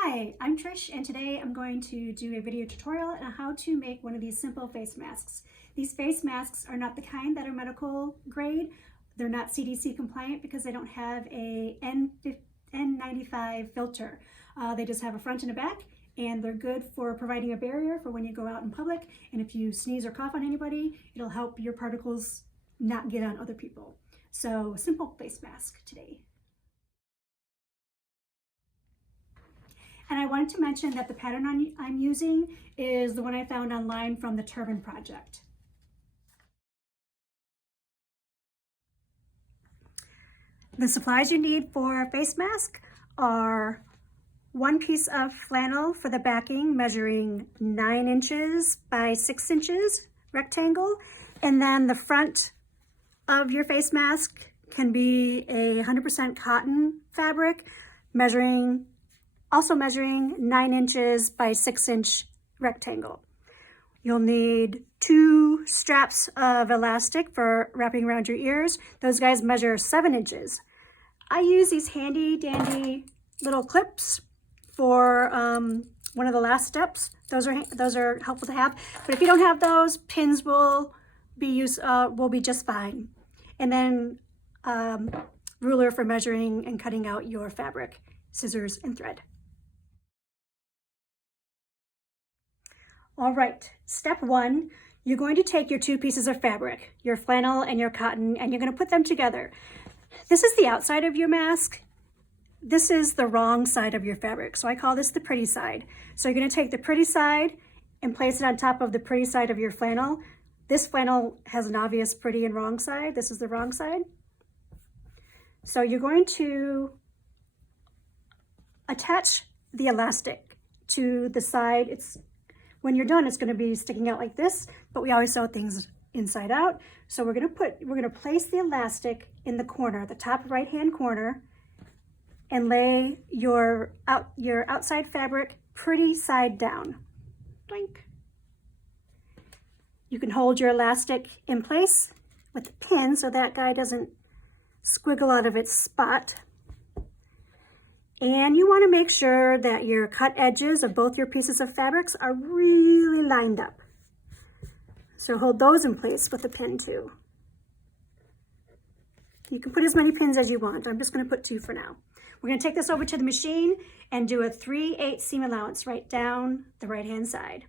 Hi, I'm Trish, and today I'm going to do a video tutorial on how to make one of these simple face masks. These face masks are not the kind that are medical grade. They're not CDC compliant because they don't have a N95 filter. They just have a front and a back, and they're good for providing a barrier for when you go out in public. And if you sneeze or cough on anybody, it'll help your particles not get on other people. So, simple face mask today. And I wanted to mention that the pattern I'm using is the one I found online from the Turban Project. The supplies you need for a face mask are one piece of flannel for the backing, measuring 9 inches by 6 inches rectangle. And then the front of your face mask can be a 100% cotton fabric, also measuring 9 inches by 6 inch rectangle. You'll need 2 straps of elastic for wrapping around your ears. Those guys measure 7 inches. I use these handy dandy little clips for one of the last steps. Those are helpful to have. But if you don't have those, pins will be just fine. And then ruler for measuring and cutting out your fabric, scissors and thread. All right, step 1, you're going to take your 2 pieces of fabric, your flannel and your cotton, and you're going to put them together. This is the outside of your mask. This is the wrong side of your fabric, so I call this the pretty side. So you're going to take the pretty side and place it on top of the pretty side of your flannel. This flannel has an obvious pretty and wrong side. This is the wrong side. So you're going to attach the elastic to the side. When you're done, it's going to be sticking out like this, but we always sew things inside out. So we're going to place the elastic in the corner, the top right-hand corner, and lay your outside fabric pretty side down. Doink. You can hold your elastic in place with a pin so that guy doesn't squiggle out of its spot. And you want to make sure that your cut edges of both your pieces of fabrics are really lined up. So hold those in place with a pin too. You can put as many pins as you want. I'm just going to put 2 for now. We're going to take this over to the machine and do a 3/8 seam allowance right down the right-hand side.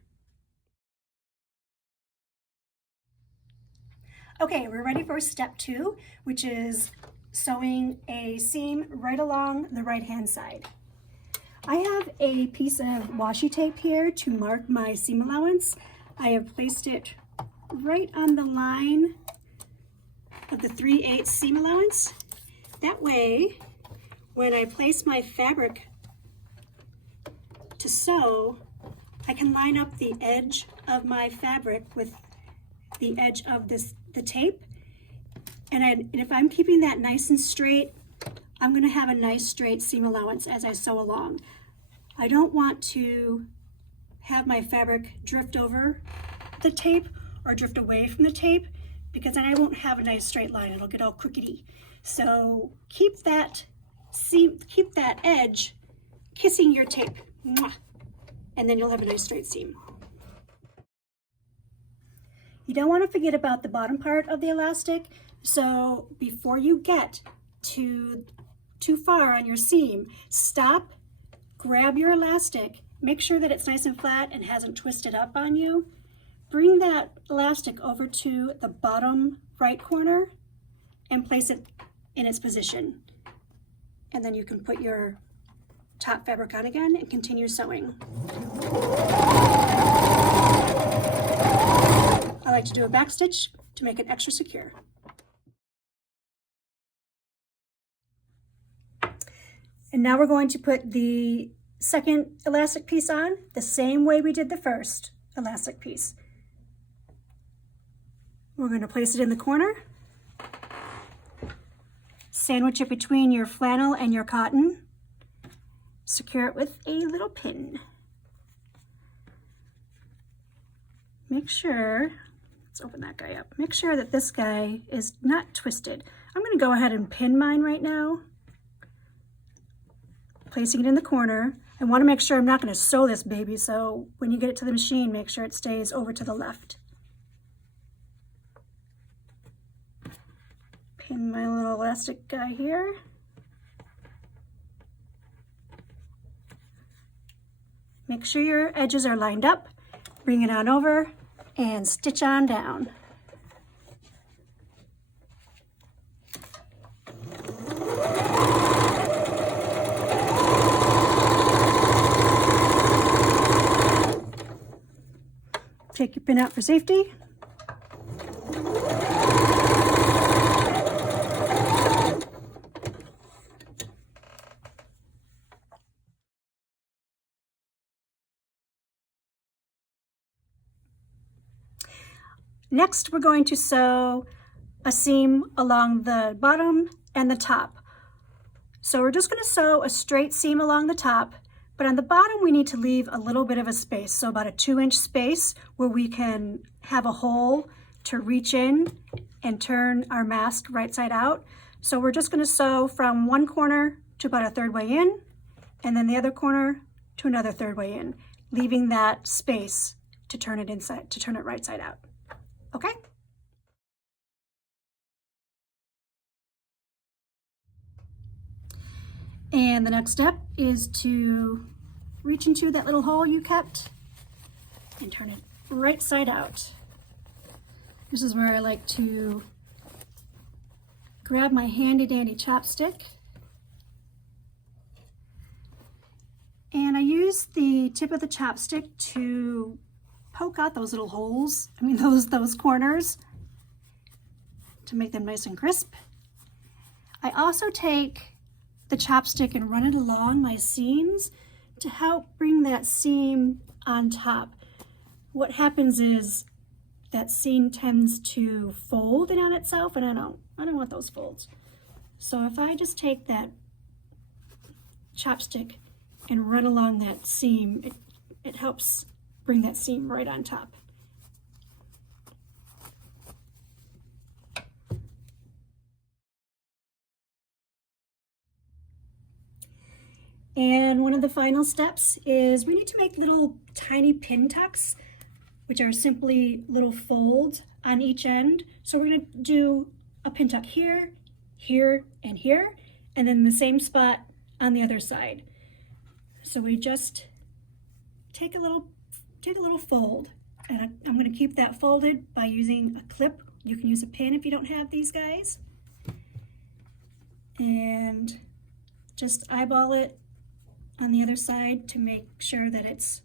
Okay, we're ready for step 2, which is sewing a seam right along the right-hand side. I have a piece of washi tape here to mark my seam allowance. I have placed it right on the line of the 3/8 seam allowance. That way, when I place my fabric to sew, I can line up the edge of my fabric with the edge of the tape. And if I'm keeping that nice and straight, I'm going to have a nice straight seam allowance as I sew along. I don't want to have my fabric drift over the tape or drift away from the tape, because then I won't have a nice straight line. It'll get all crookedy. So keep that edge kissing your tape, and then you'll have a nice straight seam. You don't want to forget about the bottom part of the elastic. So before you get too far on your seam, stop, grab your elastic, make sure that it's nice and flat and hasn't twisted up on you. Bring that elastic over to the bottom right corner and place it in its position. And then you can put your top fabric on again and continue sewing. I like to do a back stitch to make it extra secure. And now we're going to put the second elastic piece on the same way we did the first elastic piece. We're going to place it in the corner, sandwich it between your flannel and your cotton, secure it with a little pin. Make sure, let's open that guy up, make sure that this guy is not twisted. I'm going to go ahead and pin mine right now, placing it in the corner. I want to make sure I'm not going to sew this baby, so when you get it to the machine, make sure it stays over to the left. Pin my little elastic guy here. Make sure your edges are lined up. Bring it on over and stitch on down. Take your pin out for safety. Next, we're going to sew a seam along the bottom and the top. So we're just going to sew a straight seam along the top, but on the bottom we need to leave a little bit of a space, so about a 2-inch space where we can have a hole to reach in and turn our mask right side out. So we're just going to sew from one corner to about a 1/3 way in, and then the other corner to another 1/3 way in, leaving that space to turn it inside, to turn it right side out. Okay? And the next step is to reach into that little hole you kept and turn it right side out. This is where I like to grab my handy dandy chopstick, and I use the tip of the chopstick to poke out those little holes, those corners, to make them nice and crisp. I also take the chopstick and run it along my seams to help bring that seam on top. What happens is that seam tends to fold in on itself, and I don't want those folds. So if I just take that chopstick and run along that seam, it helps bring that seam right on top. And one of the final steps is we need to make little tiny pin tucks, which are simply little folds on each end. So we're going to do a pin tuck here, here, and here, and then the same spot on the other side. So we just take a little fold, and I'm going to keep that folded by using a clip. You can use a pin if you don't have these guys, and just eyeball it on the other side to make sure that it's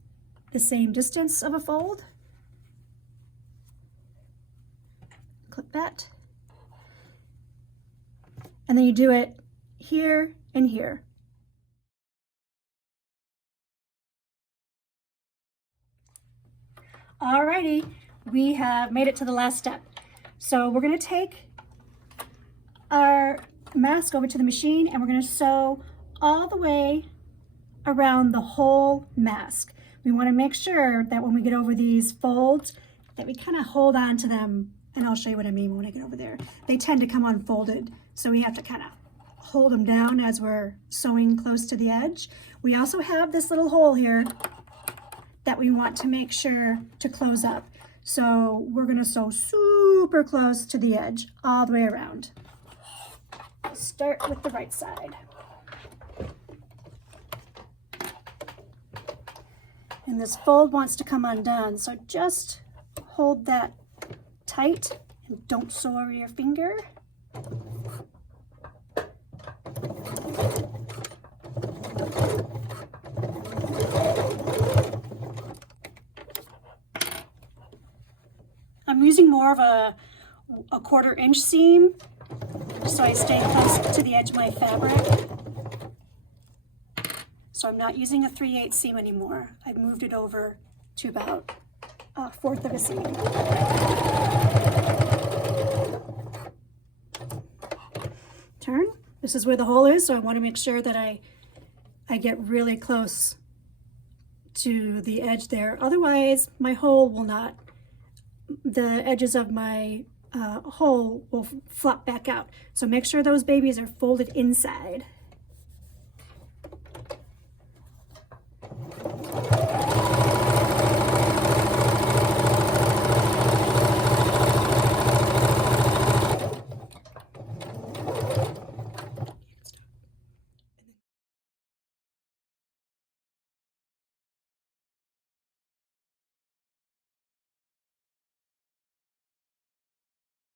the same distance of a fold. Clip that, and then you do it here and here. Alrighty, we have made it to the last step. So we're going to take our mask over to the machine, and we're going to sew all the way around the whole mask. We want to make sure that when we get over these folds that we kind of hold on to them, and I'll show you what I mean when I get over there. They tend to come unfolded, so we have to kind of hold them down as we're sewing close to the edge. We also have this little hole here that we want to make sure to close up. So we're going to sew super close to the edge all the way around. Start with the right side. And this fold wants to come undone, so just hold that tight and don't sew over your finger. I'm using more of a 1/4 inch seam so I stay close to the edge of my fabric. So I'm not using a 3/8 seam anymore. I've moved it over to about 1/4 of a seam. Turn. This is where the hole is, so I want to make sure that I get really close to the edge there. Otherwise, my hole will not, the edges of my hole will flop back out. So make sure those babies are folded inside.